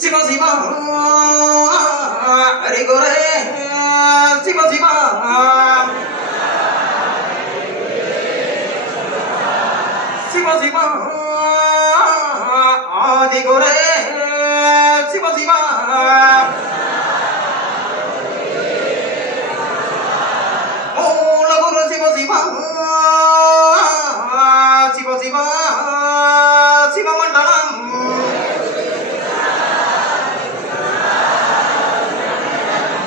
శివ శివ హరి గురే శివ శివ శివ శివ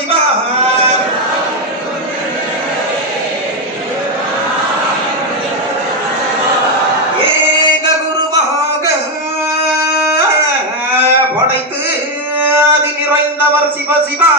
சிவாஹ படைத்து அது நிறைந்தவர் சிவ சிவா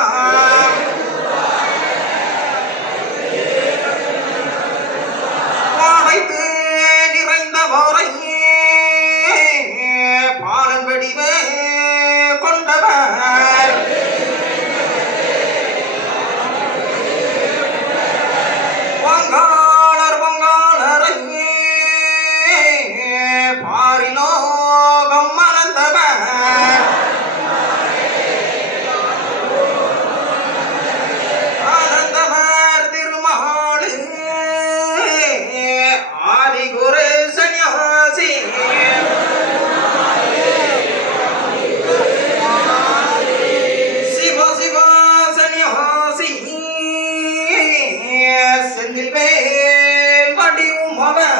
வேல் வடி உமவன்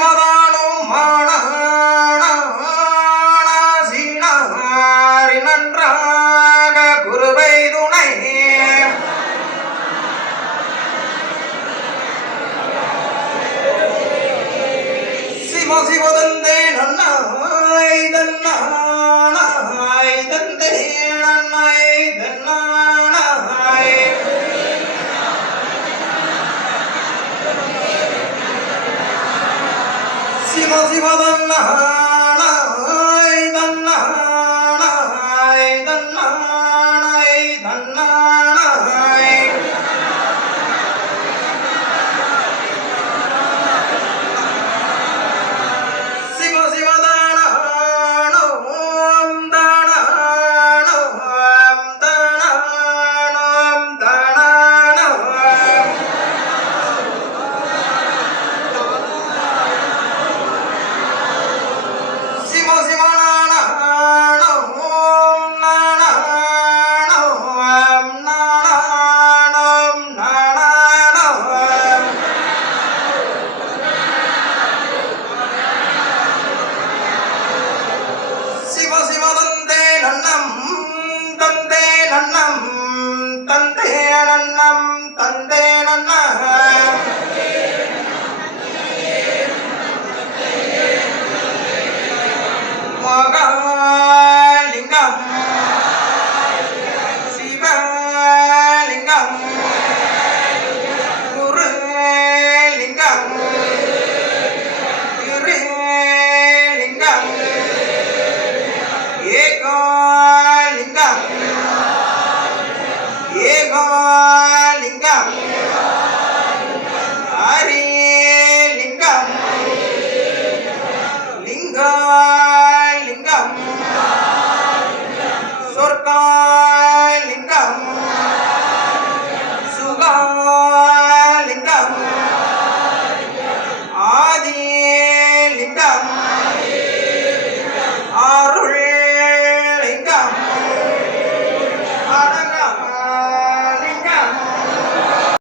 மதிமதானும் மாணகான சீனஹாரி நன்றாக குருவை துணை சிவ சிவதந்தே நன்னாய் தன்னான صفة ظنها ಅಧೇನನ್ನಂ ತಂದೇನನ್ನ ah ah